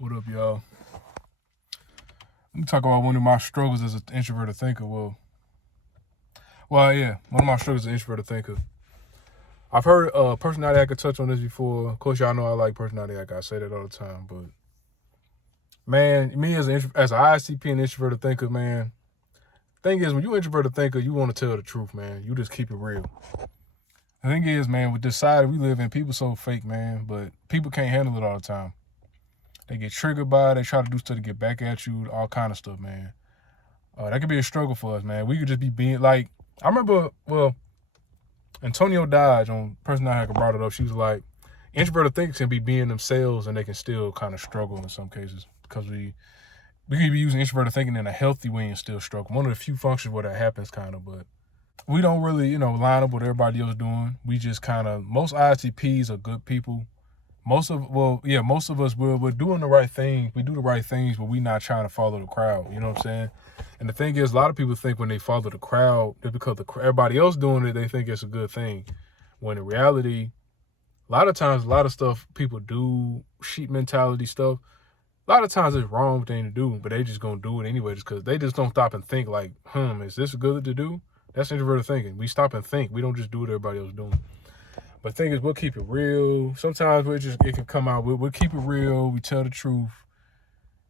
What up, y'all? Let me talk about one of my struggles as an introverted thinker. One of my struggles as an introverted thinker. I've heard personality. I could touch on this before. Of course, y'all know I like personality. I say that all the time. But man, me as an ISTP and introverted thinker, man. Thing is, when you introverted thinker, you want to tell the truth, man. You just keep it real. The thing is, man, with this society we live in, people so fake, man. But people can't handle it all the time. They get triggered by it. They try to do stuff to get back at you. All kind of stuff, man. That could be a struggle for us, man. We could just be being like, I remember, Antonio Dodge on Personality Hacker brought it up. She was like, introverted thinkers can be being themselves and they can still kind of struggle in some cases because we could be using introverted thinking in a healthy way and still struggle. One of the few functions where that happens kind of, but we don't really, line up with everybody else doing. We just kind of, most ISTPs are good people. Most of us, we're doing the right thing. We do the right things, but we're not trying to follow the crowd. You know what I'm saying? And the thing is, a lot of people think when they follow the crowd, it's because everybody else doing it, they think it's a good thing. When in reality, a lot of times, a lot of stuff people do, sheep mentality stuff, a lot of times it's wrong thing to do, but they just gonna do it anyway just because they just don't stop and think like, is this good to do? That's introverted thinking. We stop and think. We don't just do what everybody else is doing. But the thing is, we'll keep it real. Sometimes it can come out. We'll keep it real. We tell the truth,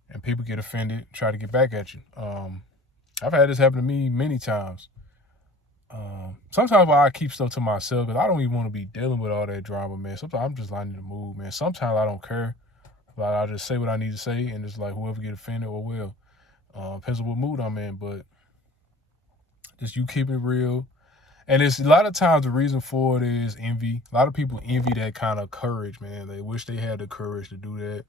and people get offended, try to get back at you. I've had this happen to me many times. Sometimes I keep stuff to myself because I don't even want to be dealing with all that drama, man. Sometimes I'm just lining the mood, man. Sometimes I don't care. Like, I'll just say what I need to say, and it's like whoever get offended or will. Depends on what mood I'm in, but just you keep it real. And it's a lot of times the reason for it is envy. A lot of people envy that kind of courage, man. They wish they had the courage to do that.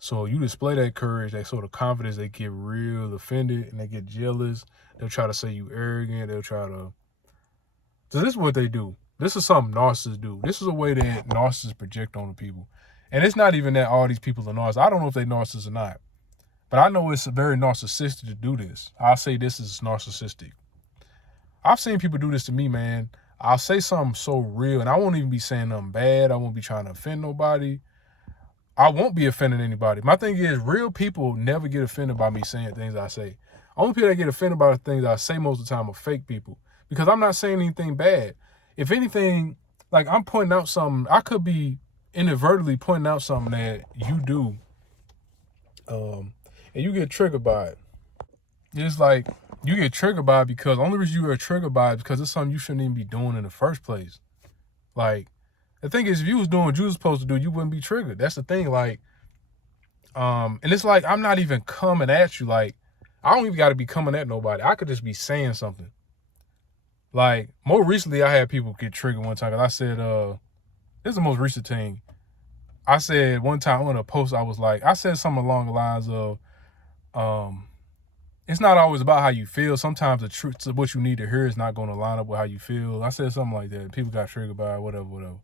So you display that courage, that sort of confidence, they get real offended and they get jealous. They'll try to say you arrogant. They'll try to... So this is what they do. This is something narcissists do. This is a way that narcissists project on the people. And it's not even that all these people are narcissists. I don't know if they're narcissists or not. But I know it's very narcissistic to do this. I'll say this is narcissistic. I've seen people do this to me, man. I'll say something so real, and I won't even be saying nothing bad. I won't be trying to offend nobody. I won't be offending anybody. My thing is, real people never get offended by me saying things I say. Only people that get offended by the things I say most of the time are fake people, because I'm not saying anything bad. If anything, like I'm pointing out something, I could be inadvertently pointing out something that you do, and you get triggered by it. It's like, you get triggered by it because the only reason you are triggered by it because it's something you shouldn't even be doing in the first place. Like, the thing is, if you was doing what you was supposed to do, you wouldn't be triggered. That's the thing. Like, and it's like, I'm not even coming at you. Like, I don't even got to be coming at nobody. I could just be saying something. Like, more recently, I had people get triggered one time because I said, this is the most recent thing. I said one time on a post, I said something along the lines of, it's not always about how you feel. Sometimes the truth of what you need to hear is not going to line up with how you feel. I said something like that. People got triggered by it, whatever.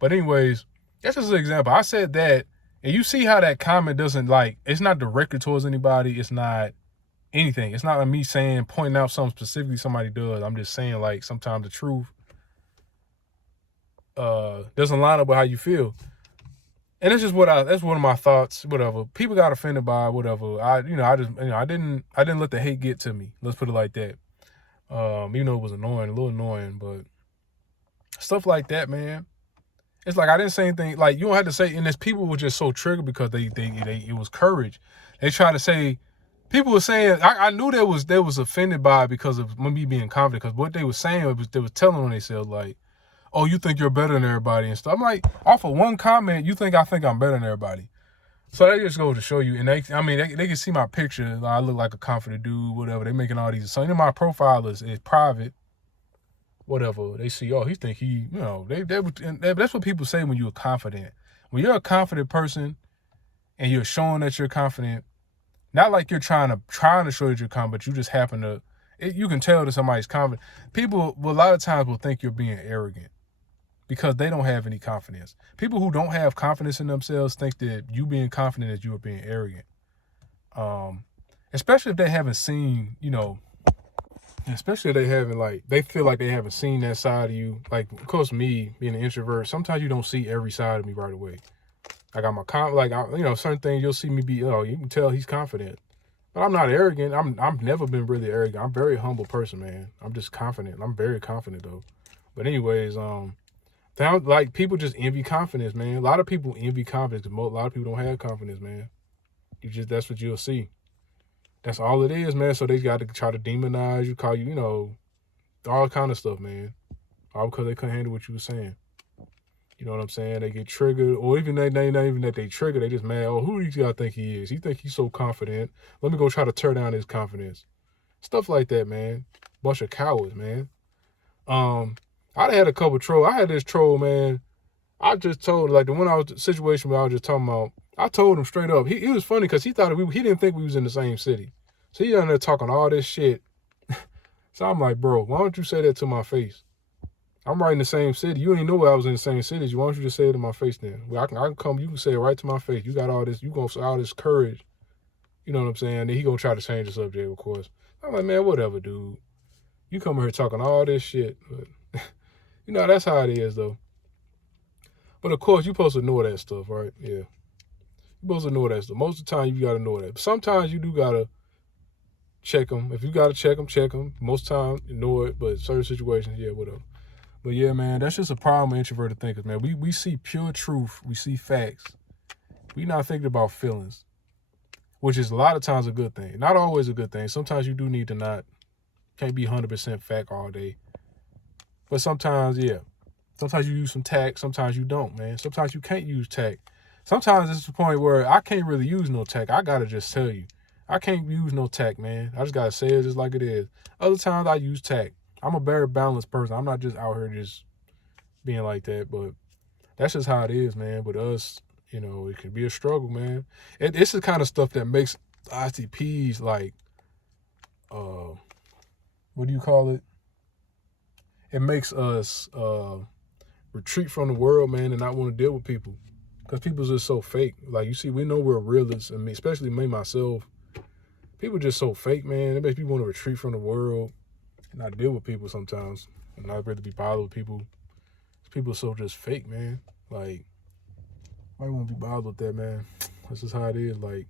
But anyways, that's just an example. I said that, and you see how that comment doesn't, like, it's not directed towards anybody. It's not anything. It's not like me saying, pointing out something specifically somebody does. I'm just saying, like, sometimes the truth doesn't line up with how you feel. And it's just that's one of my thoughts, whatever. People got offended by it, whatever. I didn't let the hate get to me. Let's put it like that. Even though it was annoying, a little annoying, but stuff like that, man. It's like I didn't say anything. Like, you don't have to say, and there's people were just so triggered because it was courage. They try to say, people were saying, I knew they was offended by it because of me being confident, because what they were saying was, they was telling on themselves, like, oh, you think you're better than everybody and stuff. I'm like, off of one comment, I think I'm better than everybody. So that just goes to show you. And they can see my picture. I look like a confident dude, whatever. They making all these. So my profile is private, whatever. They see, oh, he think he, that's what people say when you're confident. When you're a confident person and you're showing that you're confident, not like you're trying to show that you're confident, but you just happen to, you can tell that somebody's confident. People, a lot of times, will think you're being arrogant because they don't have any confidence. People who don't have confidence in themselves think that you being confident is you are being arrogant. Especially if they haven't seen, especially if they haven't, like, they feel like they haven't seen that side of you. Like, of course, me being an introvert, sometimes you don't see every side of me right away. I got my certain things you'll see me be, you can tell he's confident. But I'm not arrogant. I've never been really arrogant. I'm a very humble person, man. I'm just confident. I'm very confident though. But anyways, like people just envy confidence, man. A lot of people envy confidence because a lot of people don't have confidence, man. That's what you'll see. That's all it is, man. So they got to try to demonize you, call you, all kind of stuff, man. All because they couldn't handle what you were saying. You know what I'm saying? They get triggered, or even not even that they trigger, they just mad. Oh, who do you guys think he is? He think he's so confident. Let me go try to tear down his confidence. Stuff like that, man. Bunch of cowards, man. I had a couple trolls. I had this troll, man. I just told, like, the situation where I was just talking about, I told him straight up. He was funny because he didn't think we was in the same city. So he down there talking all this shit. So I'm like, bro, why don't you say that to my face? I'm right in the same city. You ain't know I was in the same city. Why don't you just say it to my face then? Well, I can come, you can say it right to my face. You got all this, you gonna say all this courage. You know what I'm saying? Then he gonna try to change the subject, of course. I'm like, man, whatever, dude. You come here talking all this shit. But that's how it is, though. But of course, you're supposed to know that stuff, right? Yeah. You're supposed to know that stuff. Most of the time, you got to know that. But sometimes you do got to check them. If you got to check them. Most times, ignore it. But certain situations, yeah, whatever. But yeah, man, that's just a problem with introverted thinkers, man. We see pure truth. We see facts. We not thinking about feelings, which is a lot of times a good thing. Not always a good thing. Sometimes you do need to can't be 100% fact all day. But sometimes, yeah. Sometimes you use some tact. Sometimes you don't, man. Sometimes you can't use tact. Sometimes it's the point where I can't really use no tact. I got to just tell you. I can't use no tact, man. I just got to say it just like it is. Other times I use tact. I'm a very balanced person. I'm not just out here just being like that. But that's just how it is, man. With us, it can be a struggle, man. It's the kind of stuff that makes ISTPs like, what do you call it? It makes us retreat from the world, man, and not want to deal with people. Because people just so fake. Like, you see, we know we're realists, and especially me, myself. People just so fake, man. It makes people want to retreat from the world and not deal with people sometimes. And not really be bothered with people. People are so just fake, man. Like, I won't be bothered with that, man. That's just how it is. Like,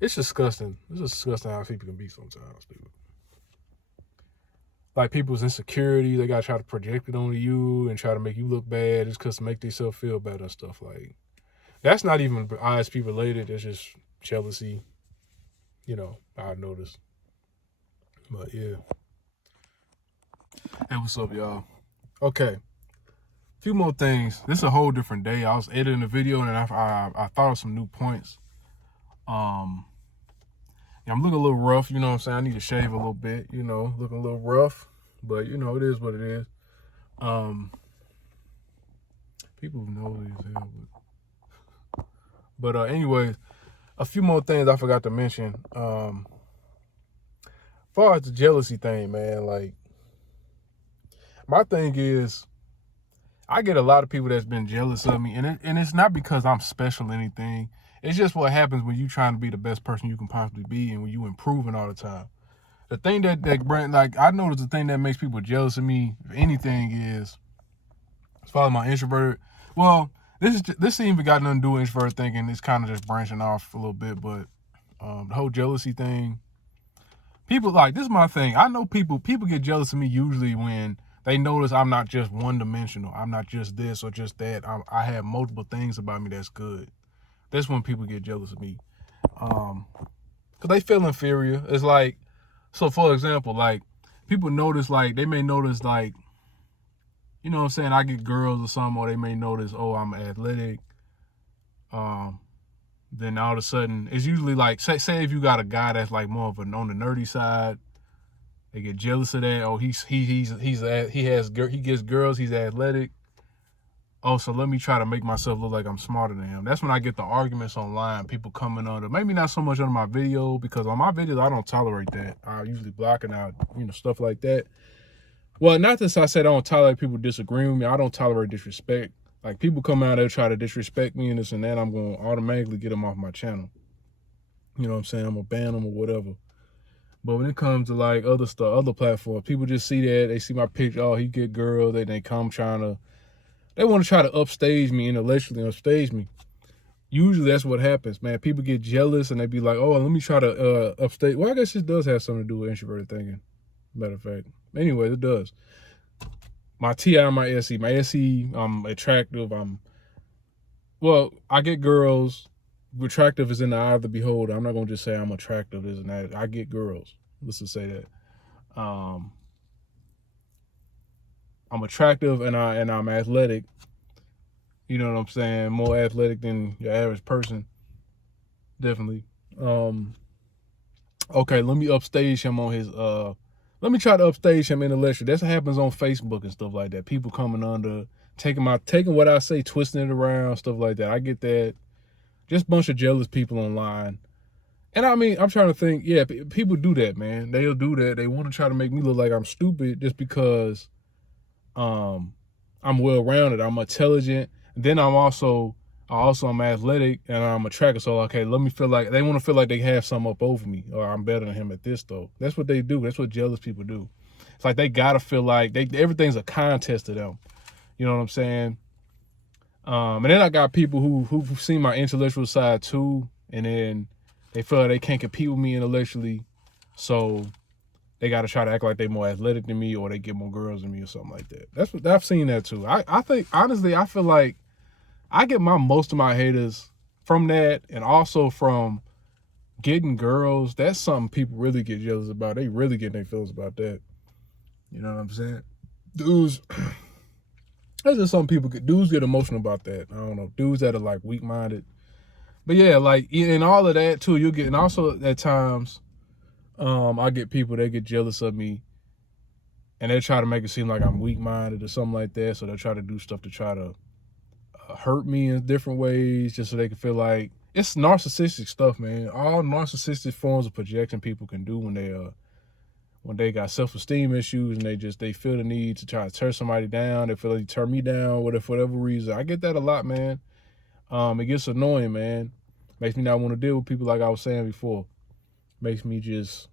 it's disgusting. It's just disgusting how people can be sometimes, people. Like, people's insecurity, they got to try to project it onto you and try to make you look bad just because to make themselves feel better and stuff. Like, that's not even ISP related. It's just jealousy, I've noticed. But, yeah. Hey, what's up, y'all? Okay. A few more things. This is a whole different day. I was editing the video and I thought of some new points. I'm looking a little rough, you know what I'm saying? I need to shave a little bit, looking a little rough. But, it is what it is. People know it as hell. But anyways, a few more things I forgot to mention. As far as the jealousy thing, man, like, my thing is, I get a lot of people that's been jealous of me. And it's not because I'm special or anything. It's just what happens when you trying to be the best person you can possibly be and when you improving all the time. The thing that I noticed the thing that makes people jealous of me, if anything, is as far as my introvert. Well, this even got nothing to do with introvert thinking. It's kind of just branching off a little bit, but the whole jealousy thing. People this is my thing. I know people get jealous of me usually when they notice I'm not just one-dimensional. I'm not just this or just that. I have multiple things about me that's good. That's when people get jealous of me. Because they feel inferior. It's like, so for example, like, people notice, like, they may notice, like, you know what I'm saying, I get girls or something, or they may notice, oh, I'm athletic. Then all of a sudden, it's usually like, say if you got a guy that's like more of on the nerdy side, they get jealous of that. Oh, he gets girls, he's athletic. Oh, so let me try to make myself look like I'm smarter than him. That's when I get the arguments online, people coming under, maybe not so much on my video, because on my videos, I don't tolerate that. I usually blocking out, stuff like that. Well, not that I said I don't tolerate people disagreeing with me. I don't tolerate disrespect. Like, people come out there try to disrespect me and this and that, I'm going to automatically get them off my channel. You know what I'm saying? I'm going to ban them or whatever. But when it comes to, like, other stuff, other platforms, people just see that. They see my picture. Oh, he get girls. They come trying to, They want to try to upstage me, intellectually upstage me. Usually that's what happens, man. People get jealous and they be like, oh, let me try to upstage. Well, I guess this does have something to do with introverted thinking, matter of fact. Anyway, it does. My TI, my SE. My SE, I'm attractive. Well, I get girls. Attractive is in the eye of the beholder. I'm not going to just say I'm attractive, this and that. I get girls. Let's just say that. I'm attractive and I'm athletic. You know what I'm saying? More athletic than your average person. Definitely. Okay, let me upstage him on his let me try to upstage him intellectually. That's what happens on Facebook and stuff like that. People coming under, taking what I say, twisting it around, stuff like that. I get that. Just a bunch of jealous people online. And I mean, I'm trying to think, yeah, people do that, man. They'll do that. They want to try to make me look like I'm stupid just because I'm well-rounded. I'm intelligent. Then I'm athletic and I'm attractive. So, okay, let me feel like, they want to feel like they have something up over me or I'm better than him at this, though. That's what they do. That's what jealous people do. It's like they got to feel like everything's a contest to them. You know what I'm saying? And then I got people who've seen my intellectual side too, and then they feel like they can't compete with me intellectually, so they got to try to act like they're more athletic than me, or they get more girls than me, or something like that. That's what I've seen that too. I think honestly, I feel like I get most of my haters from that, and also from getting girls. That's something people really get jealous about. They really get their feelings about that. You know what I'm saying? Dudes. That's just some people dudes get emotional about that. I don't know. Dudes that are like weak-minded. But yeah, like in all of that too, you'll get, and also at times, I get people that get jealous of me and they try to make it seem like I'm weak-minded or something like that. So they'll try to do stuff to try to hurt me in different ways just so they can feel like, it's narcissistic stuff, man. All narcissistic forms of projection people can do when they got self-esteem issues and they feel the need to try to tear somebody down. They feel like they turn me down for whatever reason. I get that a lot, man. It gets annoying, man. Makes me not want to deal with people, like I was saying before. Makes me just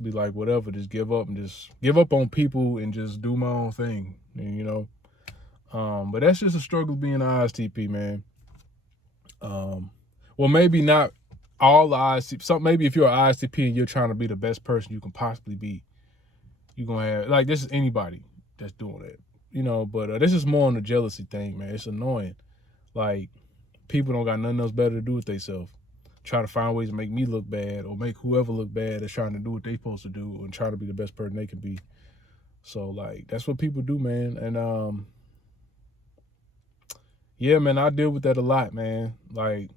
be like, whatever, just give up on people and just do my own thing, you know. But that's just a struggle being an ISTP, man. Well, maybe not all the ISTP. Maybe if you're an ISTP and you're trying to be the best person you can possibly be, you're gonna have, like, this is anybody that's doing that, you know. But this is more on the jealousy thing, man. It's annoying. Like, people don't got nothing else better to do with themselves. Try to find ways to make me look bad or make whoever look bad that's trying to do what they supposed to do and try to be the best person they can be. So, like, that's what people do, man. And yeah, man, I deal with that a lot, man. Like,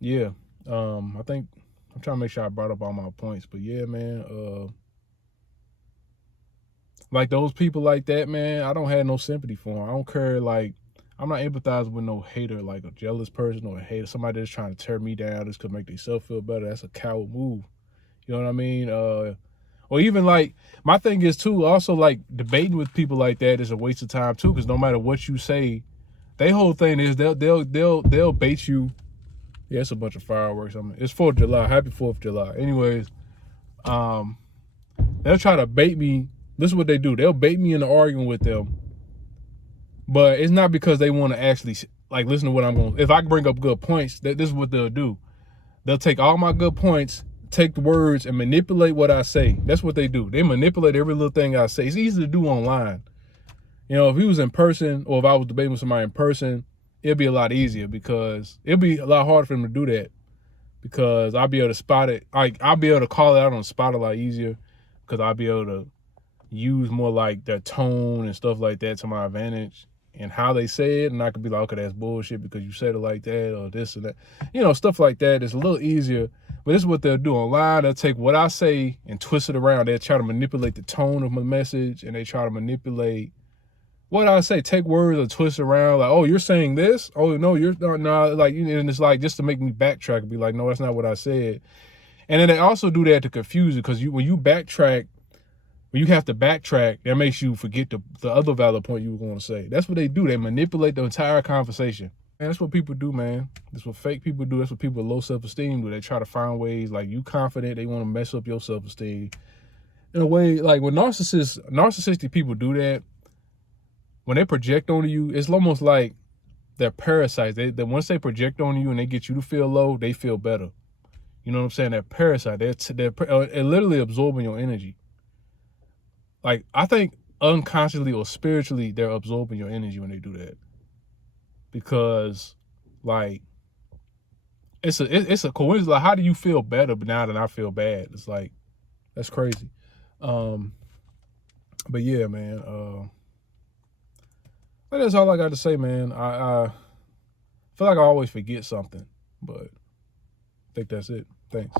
yeah. I think I'm trying to make sure I brought up all my points, but yeah, man, like those people like that, man, I don't have no sympathy for them. I don't care, like, I'm not empathizing with no hater, like a jealous person or a hater, somebody that's trying to tear me down just to make themselves feel better. That's a coward move. You know what I mean? Or even, like, my thing is too, also, like, debating with people like that is a waste of time too, because no matter what you say, their whole thing is they'll bait you. Yeah, it's a bunch of fireworks. I mean, it's 4th of July. Happy 4th of July. Anyways, they'll try to bait me. This is what they do. They'll bait me into arguing with them. But it's not because they want to actually, like, listen to what I'm going to, if I bring up good points, this is what they'll do. They'll take all my good points, take the words, and manipulate what I say. That's what they do. They manipulate every little thing I say. It's easy to do online. You know, if he was in person, or if I was debating with somebody in person, it'd be a lot easier, because it'd be a lot harder for them to do that, because I'll be able to spot it. Like, I'll be able to call it out on the spot a lot easier, because I'll be able to use more like their tone and stuff like that to my advantage and how they say it. And I could be like, okay, that's bullshit because you said it like that, or this or that. You know, stuff like that. It's a little easier. But this is what they'll do online. They'll take what I say and twist it around. They'll try to manipulate the tone of my message, and they try to manipulate what I say. Take words and twist around, like, oh, you're saying this? Oh, no, you're not. No, like, and it's like just to make me backtrack and be like, no, that's not what I said. And then they also do that to confuse it, because when you backtrack, when you have to backtrack, that makes you forget the other valid point you were going to say. That's what they do. They manipulate the entire conversation. And that's what people do, man. That's what fake people do. That's what people with low self-esteem do. They try to find ways, like, you confident, they want to mess up your self-esteem. In a way, like, when narcissistic people do that, when they project onto you, it's almost like they're parasites. They once they project on you and they get you to feel low, they feel better. You know what I'm saying? They're parasite. They're literally absorbing your energy. Like, I think unconsciously or spiritually, they're absorbing your energy when they do that. Because, like, it's a coincidence. Like, how do you feel better now than I feel bad? It's like, that's crazy. But yeah, man. That's all I got to say, man. I feel like I always forget something, but I think that's it. Thanks.